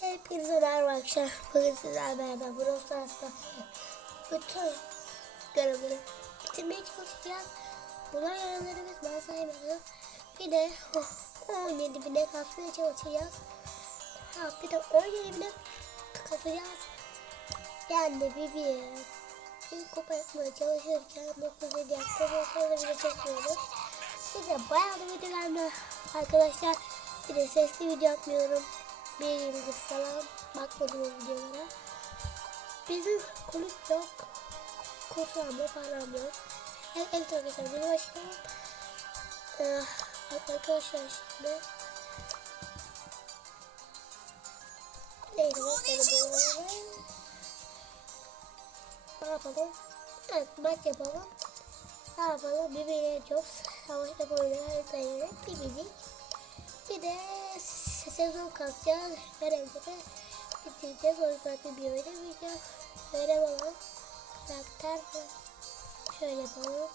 Hepinize merhaba arkadaşlar. Bugün sizlerle beraber Brawl Stars'ta bütün görevleri bitirmeye çalışacağız. Bunlar görevlerimiz ben saymadım. Bir de oh, 17 bine kasmaya çalışacağız. Ha, bir de 17 bine kasacağız. Yani bir bir bir kupa yapmaya çalışırken 9 7 yaptığımız sonra bile çekmiyoruz. Bir bayağı da video gelmiyor arkadaşlar. Bir de sesli video atmıyorum. Bir yıldır falan bakmadım o videolara. Bizim kulüp yok. Kursam yok, param yok. Evet, evet arkadaşlar bir başlayalım. Ee, arkadaşlar şimdi Neydi bakalım. Ne yapalım? Evet maç yapalım. Ne yapalım? Birbirine çok savaşta boyunca haritayı bir bildik. Bir de sezon kasacağız. Görevleri bitireceğiz. O yüzden de bir öyle video. Görev olan karakter şöyle yapalım.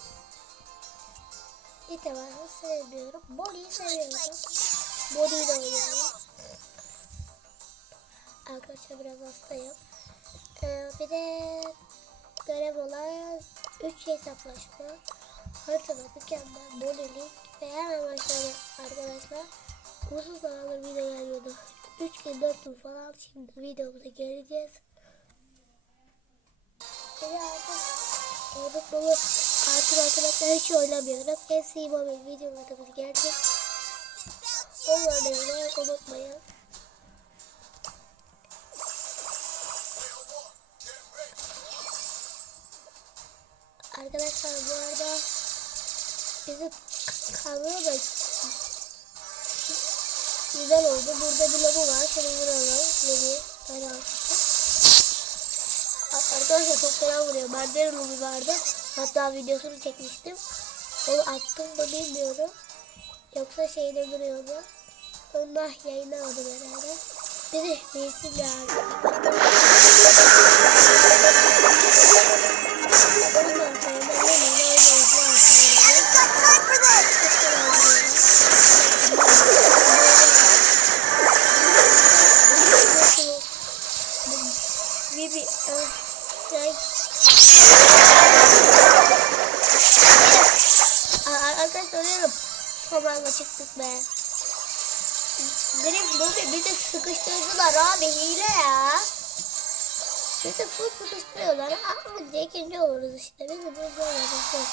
İlk defa sevmiyorum. Bonnie'yi seviyorum. Bonnie'yi de oynuyorum. Arkadaşlar biraz hastayım. Ee, bir de görev olan 3 hesaplaşma. Haritada mükemmel, modelik ve hemen başlayalım arkadaşlar. Uzun zamandır video gelmiyordu. 3 gün 4 gün falan şimdi videomuza geleceğiz. Olduk dolu artık arkadaşlar hiç oynamıyorum. Hepsi mobil videolarımız gelecek. Onları da yine unutmayın. Arkadaşlar bu arada bizim kanalı da güzel oldu. Burada bir logo var. Şunu vuralım. Logo. Böyle Arkadaşlar çok selam vuruyor. Bende de logo vardı. Hatta videosunu çekmiştim. Onu attım mı bilmiyorum. Yoksa şeyde duruyordu. Onu yayınlamadım herhalde. Bir de birisi geldi. Ondan sonra da Lemon'la Sabahla çıktık be. Grif Bobby bizi sıkıştırdılar abi hile ya. Bizi full sıkıştırıyorlar. Ama ikinci oluruz işte. Bizi burada oluruz.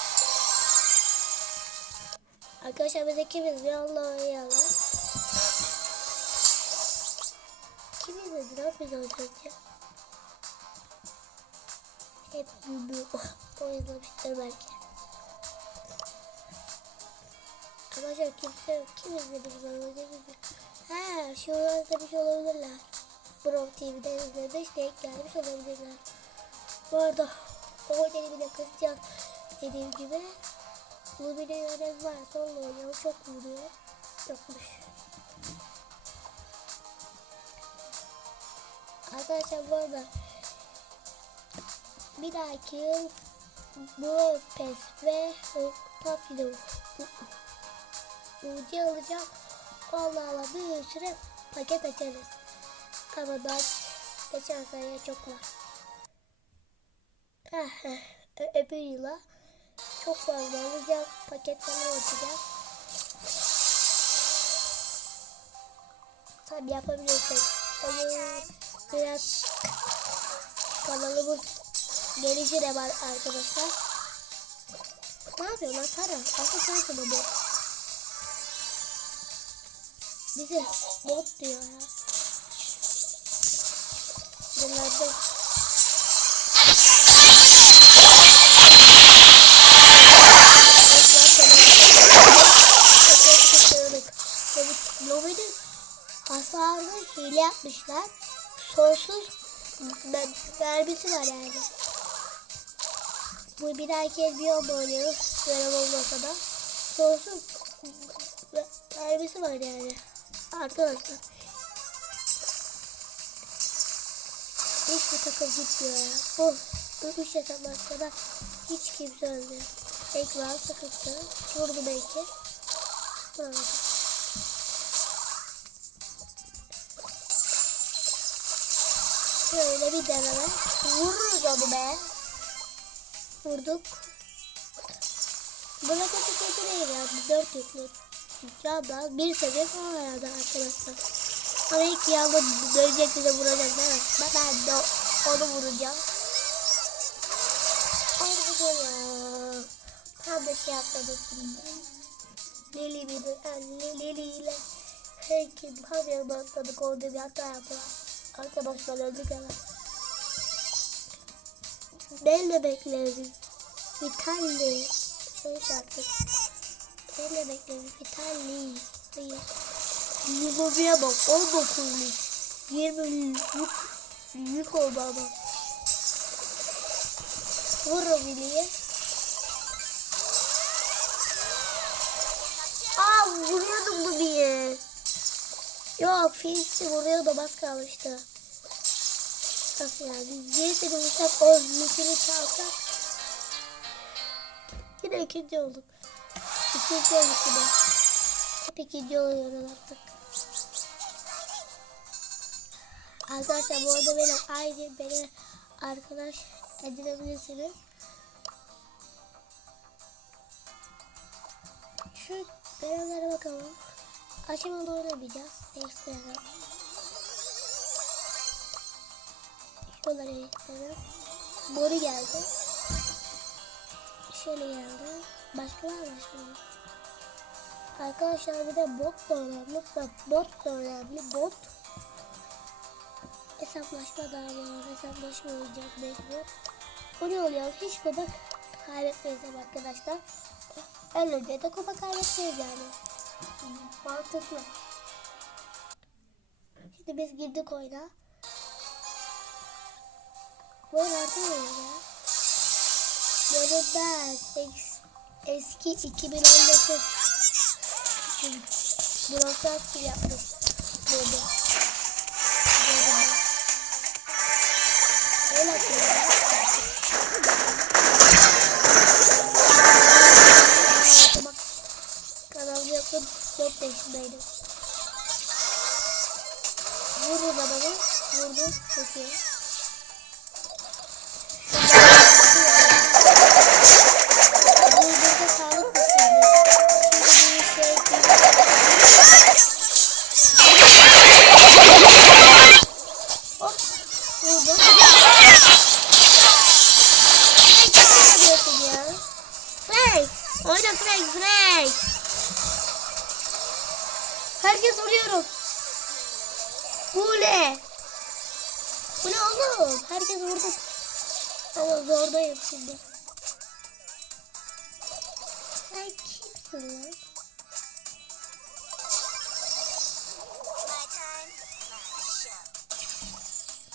Arkadaşlar biz ikimiz bir Allah oynayalım. Kim izledi lan biz az önce? Hep büyük o izlemiştir belki. Arkadaşlar kimse yok. Kim izledi biz önce bizi? Ha şuradan izlemiş olabilirler. Bro TV'den izlemiş denk gelmiş olabilirler. Bu arada modeli bile kızacak dediğim gibi. Lumine görev varsa onunla oynayalım. Çok vuruyor. Yokmuş. Arkadaşlar bu arada bir dahaki yıl Brawl Pass ve Top Hero Ucu alacağım. Allah Allah bir sürü paket açarız. Ama daha geçen sene çok var. Öbür yıla çok fazla alacağız. Paket falan açacağız. Tabi yapabilirsek. Onun biraz kanalımız gelişi de var arkadaşlar. Ne yapıyor lan Tara? Asıl sensin bot. Bize bot diyor ya. Bunlarda Lobi'nin hasarını hile yapmışlar. Sonsuz mermisi var yani. Bu bir dahaki elbiyon mu oynuyoruz? Görev olmasa da. Sonsuz mermisi var yani. Arkadaşlar. Hiçbir takım gitmiyor ya. Bu üç hesaplaşmada hiç kimse ölmüyor. Ekran sıkıntı. Vurdu belki. Vuramadı. Şöyle bir deneme. Vururuz onu be. Vurduk. Buna kötü kötü değil yani. Dört yüklü. Ya da bir seviye falan herhalde arkadaşlar. Ama ilk yağmur dönecek bize vuracak değil mi? Ben, ben de onu vuracağım. Ay bu ya. Tam da şey atladık şimdi. Lili bir de yani Lili ile herkes kamyonuna atladık orada bir hata yaptılar. Arkadaşlar öldük hemen. Neyle bekleriz? Vitalli. Neyse artık. Neyle bekleriz? Vitalli. Hayır. Yugovi'ye bak. 19'luk. 20 yük, oldu ama. Vur o Vili'ye. Aa vuruyordum bu bir. Yok Felix'i vuruyordu bas kalmıştı. Nasıl yani? Neyse konuşsak o mikini çalsak. Yine ikinci olduk. Olduk yine. Hep ikinci oluyoruz artık. Arkadaşlar bu arada benim ayrı beni arkadaş edinebilirsiniz. Şu görevlere bakalım. Aşamalı oynamayacağız. Değiştirelim. Şuraları değiştirelim. Boru geldi. Şöyle geldi. Başka var mı şimdi? Arkadaşlar bir de bot da önemli. Bot da önemli. Bot. Hesaplaşma daha var. Hesaplaşma oynayacağız mecbur. O ne oluyor? Hiç kupa kaybetmeyiz arkadaşlar. Ölünce de kupa kaybetmeyiz yani. Mantıklı. Şimdi biz girdik oyuna. Bu artık ne ya? Görünmez. Es, eski 2019 Broadcast gibi yapmış. Böyle. Görünmez. Öyle atıyor. Bak. Kanalımı yaptım. 4 yaşındaydım. Vurdum adamı. Vurdum. Çok iyi. Şimdi. Sen kimsin lan?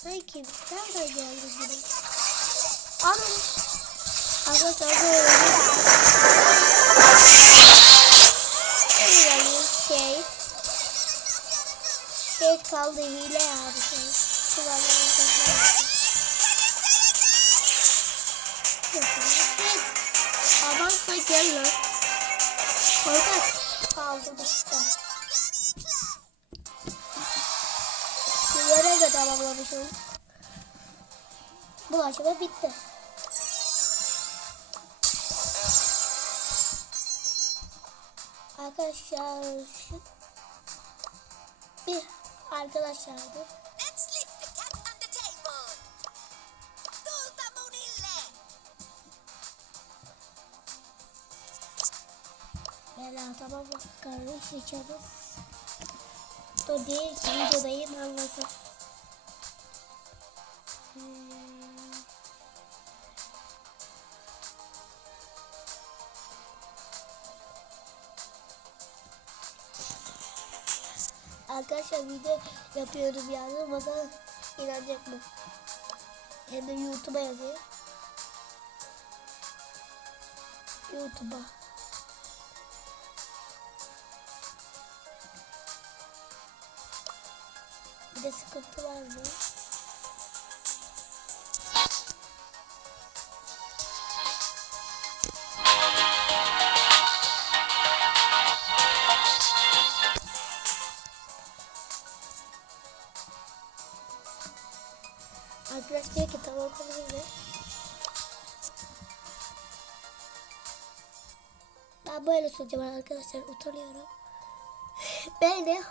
Sen kim? Nereden geldin buraya? Anam. Arkadaşlar. Şöyle geliyor. Şey. Şey kaldı hile abi şey. Adam sen gel lan. Korkak. Kaldı işte. Yere de tamamlamışım. Bu aşama bitti. Arkadaşlar bir arkadaşlardı. Bela tamam bak kardeş yaşarız. Dur değil ki videodayım anlasın. Arkadaşlar video yapıyorum yani bana inanacak mı? Hem de YouTube'a yazayım. YouTube'a. Bir de sıkıntı var mı? Arkadaş diyor ki tamam konumuz ne? Ben böyle söyleyeceğim arkadaşlar utanıyorum. Böyle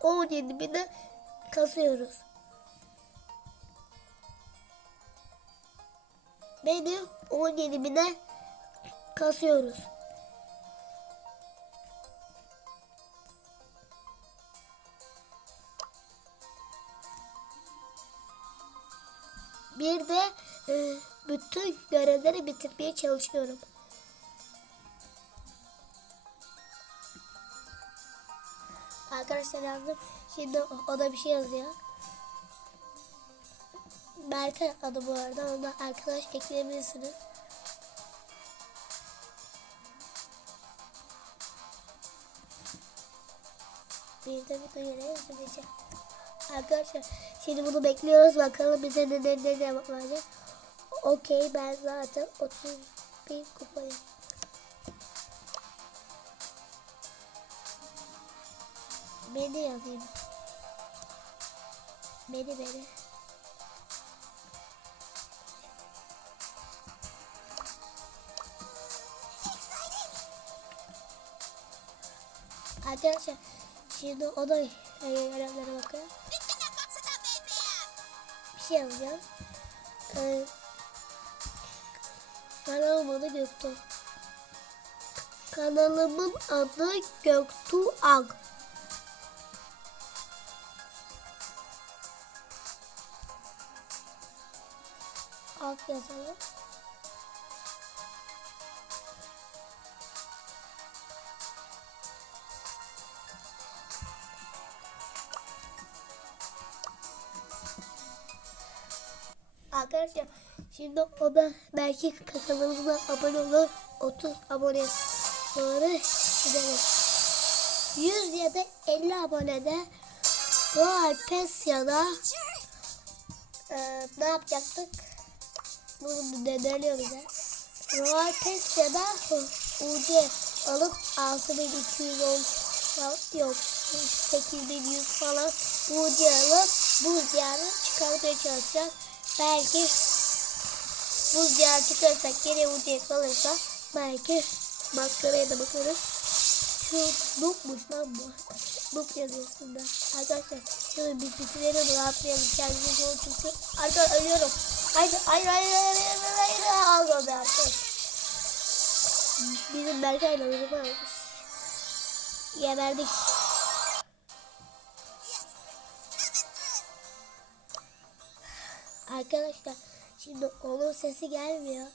17 bini kasıyoruz. Beni 17 bine kasıyoruz. Bir de e, bütün görevleri bitirmeye çalışıyorum. Yazdım. Şimdi o, da bir şey yazıyor. Berkay adı bu arada. Ona arkadaş ekleyebilirsiniz. Bir de bir yazılacak. Arkadaşlar şimdi bunu bekliyoruz. Bakalım bize ne ne ne cevap verecek. Okey ben zaten 31 kupayım. Beni yazayım. Beni beni. Arkadaşlar şimdi o da görevlere bakın. Bir şey yazacağım. Ee, kanalım adı Göktuğ. Kanalımın adı Göktuğ Ag. Yazalım. Arkadaşlar şimdi o da belki kanalımıza abone olur. 30 abone doğru gidelim. 100 ya da 50 abonede Royal Pass ya da e, ne yapacaktık? Bunu deneliyor bize. Royal Pass ya da UC alıp 6210 yok 8100 falan UC alıp bu diyarı çıkarmaya çalışacağız. Belki buz diyarı çıkarırsak geri UC kalırsa belki maskaraya da bakarız. Şu Noob'muş lan bu. Noob yazıyor üstünde. Arkadaşlar şöyle biz bitirelim rahatlayalım. Kendimize yol çünkü. Arkadaşlar ölüyorum. Hayır hayır hayır hayır hayır hayır almadı artık. Bizim Berkay'la uyumu almış. Geberdik. Arkadaşlar şimdi onun sesi gelmiyor.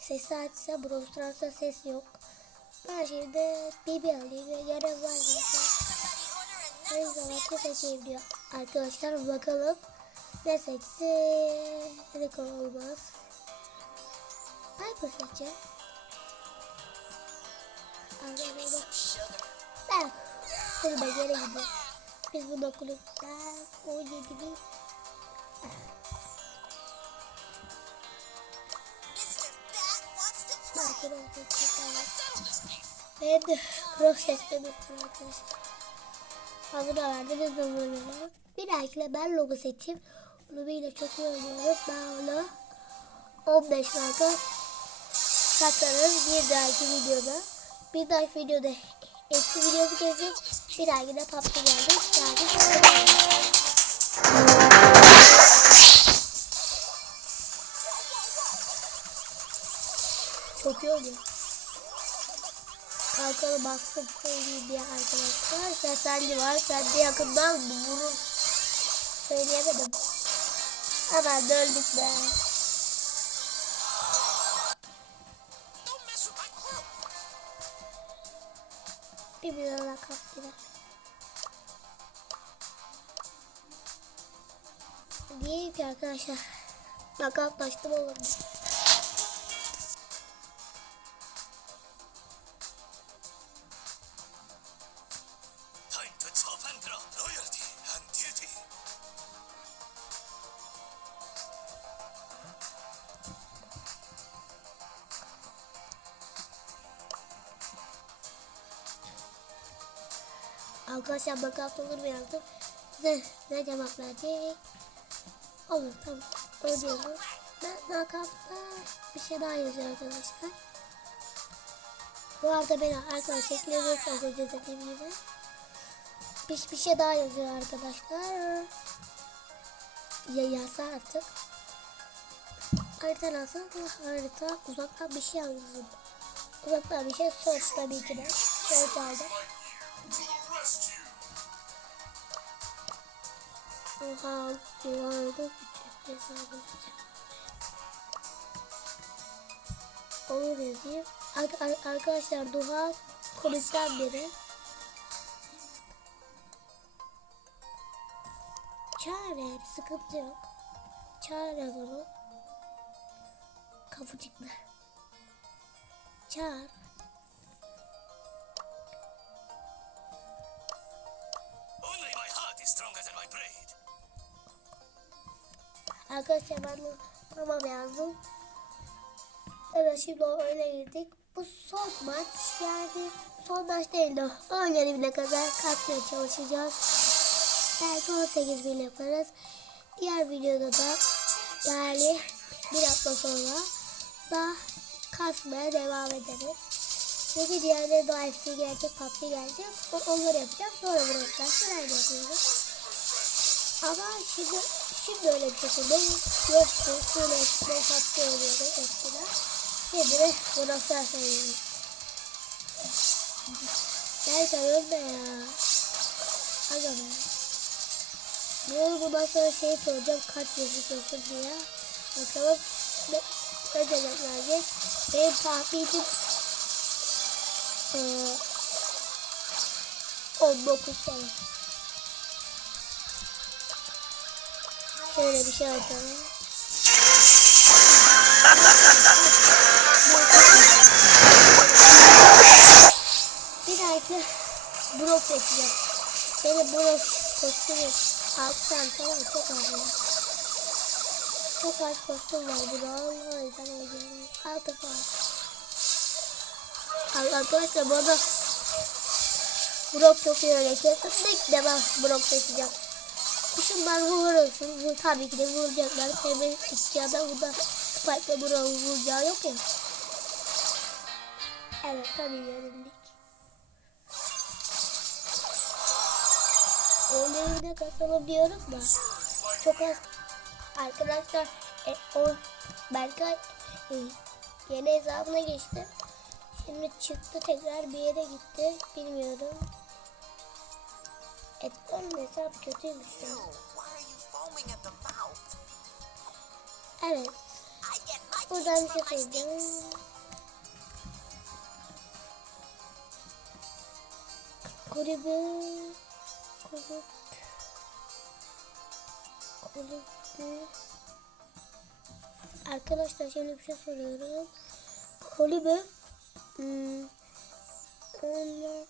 Sesi açsa Brawl ses yok. Ben şimdi Bibi alayım ve görev var. Her zaman ne seçeyim diyor. Arkadaşlar bakalım ne seçse Rico olmaz. Piper seçeceğim. Ben kulübe geri gidiyorum. Biz bu kulüpten 17 bin Mr. Bat wants to play. arkadaşlar seçeceğim. Settle this case. Ben de seçmeyi unuttum arkadaşlar. Hazır verdi biz de oynuyoruz. Bir dahakine ben logo seçeyim. Onu yine çok iyi oynuyorum. Ben onu 15 marka satarız bir dahaki videoda. Bir dahaki videoda eski videosu gelecek. Bir dahakine PUBG geldi. Yani. Çok iyi oluyor. Kalkalı söyleyeyim diye arkadaşlar. Seslendi var. Sen de yakından vurur. Söyleyemedim. Hemen öldük be. Bir milyon daha kalk gider. Diyeyim ki arkadaşlar. Nakavt açtım Arkadaşlar nakavt olur mu yazdım. Size ne cevap verecek? Olur tamam. Öyle diyorum. Ben nakafta bir şey daha yazıyor arkadaşlar. Bu arada beni arkadaşlar ekleyebilirsiniz önce dediğim gibi. Bir, bir şey daha yazıyor arkadaşlar. Ya yazsa artık. Harita nasıl? Harita uzaktan bir şey aldım. Uzaktan bir şey search tabii ki de. Search aldım. Duvarda küçük hesabı Olur yazayım. Ar- ar- arkadaşlar Duha kulüpten biri. Çağır sıkıntı yok. Çağır yaz onu. Kapıcıklı. Çağır. Arkadaşlar ben de tamam yazdım. Evet şimdi oyuna girdik. Bu son maç yani son maç değil de 10 bile kadar katmaya çalışacağız. Belki 18 bin yaparız. Diğer videoda da yani bir hafta sonra da kasmaya devam ederiz. Çünkü diğerleri daha FC gelecek, PUBG gelecek. Onları yapacağız. Sonra bırakacağız. Sırayla yapıyoruz. Ama şimdi şimdi öyle bir şey değil. Yoktu. Şöyle eskiden PUBG oynuyorduk eskiden. Şimdi de Brawl oynuyoruz. Belki ölme ya. Aga. Ne olur bundan sonra şey soracağım kaç yazıyorsun diye. Bakalım ne, ne cevap verecek. Benim tahminim eee 19 sene. Şöyle bir şey atalım. Bir dahaki Brock seçeceğim. Benim Brock kostümü 6 tane falan çok az ya. Çok az kostüm var Brock. O yüzden oynayalım. 6 falan. Arkadaşlar bu arada Brock çok iyi öyle. Kesinlikle ben Brock seçeceğim. Şunlar vurursun. Bu tabii ki de vuracaklar. Hemen iki adam burada Spike'la Brock'u vuracağı yok ya. Evet tabii yenildik. Oyunu kasalım diyorum da çok az arkadaşlar e, o Berkay e, yeni hesabına geçti. Şimdi çıktı tekrar bir yere gitti. Bilmiyorum. At the mouth? Evet. Buradan bir şey söyleyeceğim. Kulübü kulüp kulübü Arkadaşlar şimdi bir şey soruyorum. Kulübü hmm, onunla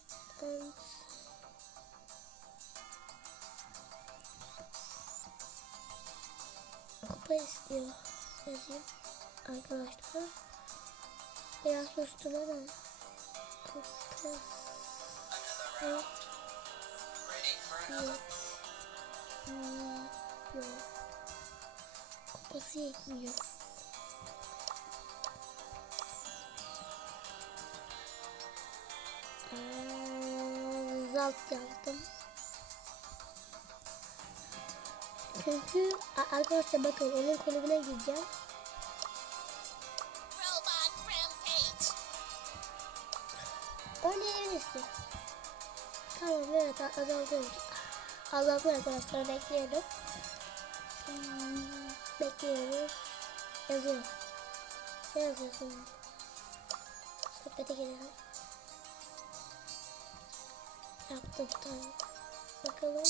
kupa istiyor. Yazayım arkadaşlar. Biraz sustum ama kupası yok. Hmm, yok. Kupası yetmiyor. Aa, Zalt yazdım. Çünkü arkadaşlar bakın onun kulübüne gireceğim. Robot rampage. Oynayabilirsin. Tamam evet azaltıyorum. Azaltma arkadaşlar bekleyelim. Hmm, bekliyoruz. Yazıyor. Ne yazıyorsun? Sohbete girelim. Yaptım tamam. Bakalım.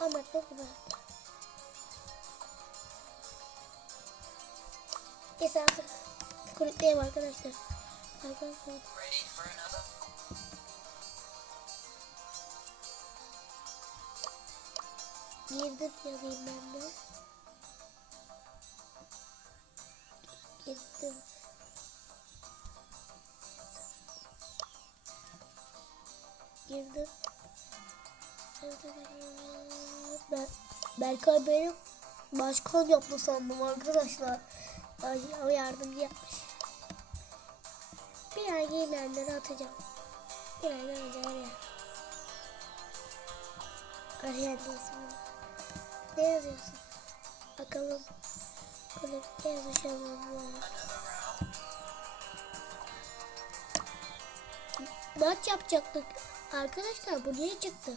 Anlat ne kadar. Neyse artık kulüpteyim arkadaşlar. Arkadaşlar. Girdim yazayım ben de. Berkay benim başkan yaptı sandım arkadaşlar. O yardımcı yapmış. Bir ay gelenleri atacağım. Bir ay önce araya. Arayan. Ne yazıyorsun? Bakalım. Kulüpte yazışalım. Maç yapacaktık. Arkadaşlar bu niye çıktı?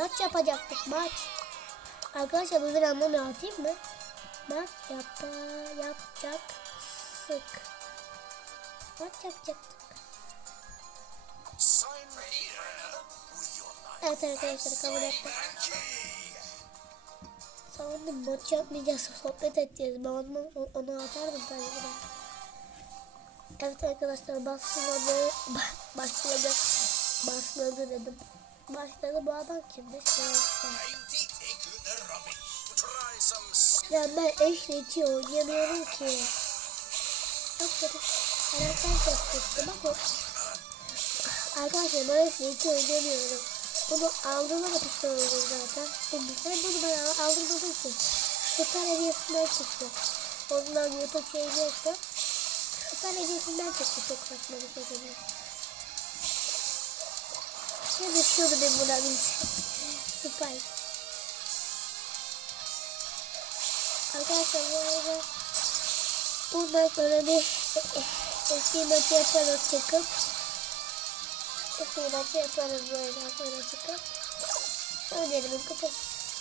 Maç yapacaktık maç. Arkadaşlar bu bir anlamı atayım mı? Maç yapa, yapacaktık. Maç yapacaktık. Evet arkadaşlar kabul ettim. Sanırım maç yapmayacağız, sohbet edeceğiz. Ben onu, onu atardım tabii buraya. Evet arkadaşlar başladı, başladı, başladı dedim. Başladı bu adam kimmiş? Ya ben eşle içi oynayamıyorum ki. Çok kötü. Karakter seçtim. Bak o. Arkadaşlar ben eşle içi oynayamıyorum. Bunu aldığıma da pişman oldum zaten. Ben bunu ben al- aldırmadım ki. Süper hediyesinden çıktı. Ondan YouTube şeyini yoktu. Süper hediyesinden çıktı çok saçma bir şekilde. Şimdi şunu bir bulabilsem. Spike. Arkadaşlar bu arada bundan sonra bir FC maçı yaparız çıkıp FC maçı yaparız böyle sonra çıkıp önerimin kupası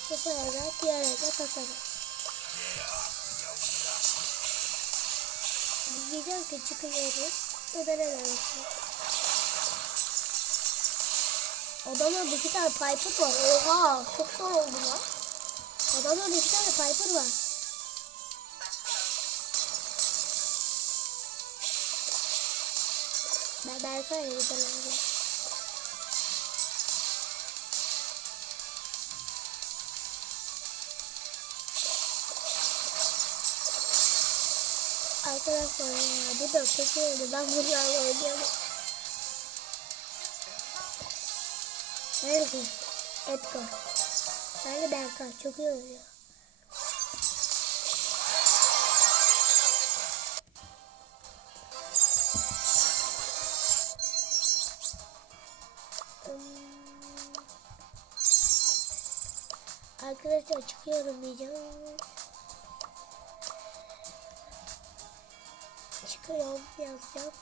yaparız bir arada kasarız. Diyeceğim ki çıkıyoruz. Neden öyle Adamın iki tane Piper var. Oha çok zor oldu lan. Adamın iki tane Piper var. Ben Berkay'la gidelim. Arkadaşlar ya bu da çok iyiydi. Ben bunlarla oynuyorum. Nerede? Edgar. Nerede Berkay? Çok iyi oynuyor. Hmm. Arkadaşlar çıkıyorum diyeceğim. Çıkıyorum yazacağım.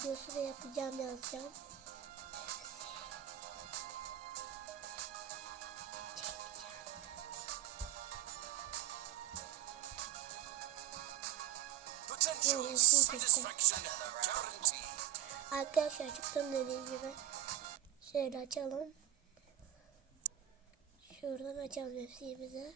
Videosu da yapacağım yazacağım. Arkadaşlar çıktım dediğim gibi. Şöyle açalım. Şuradan açalım FC'mizi.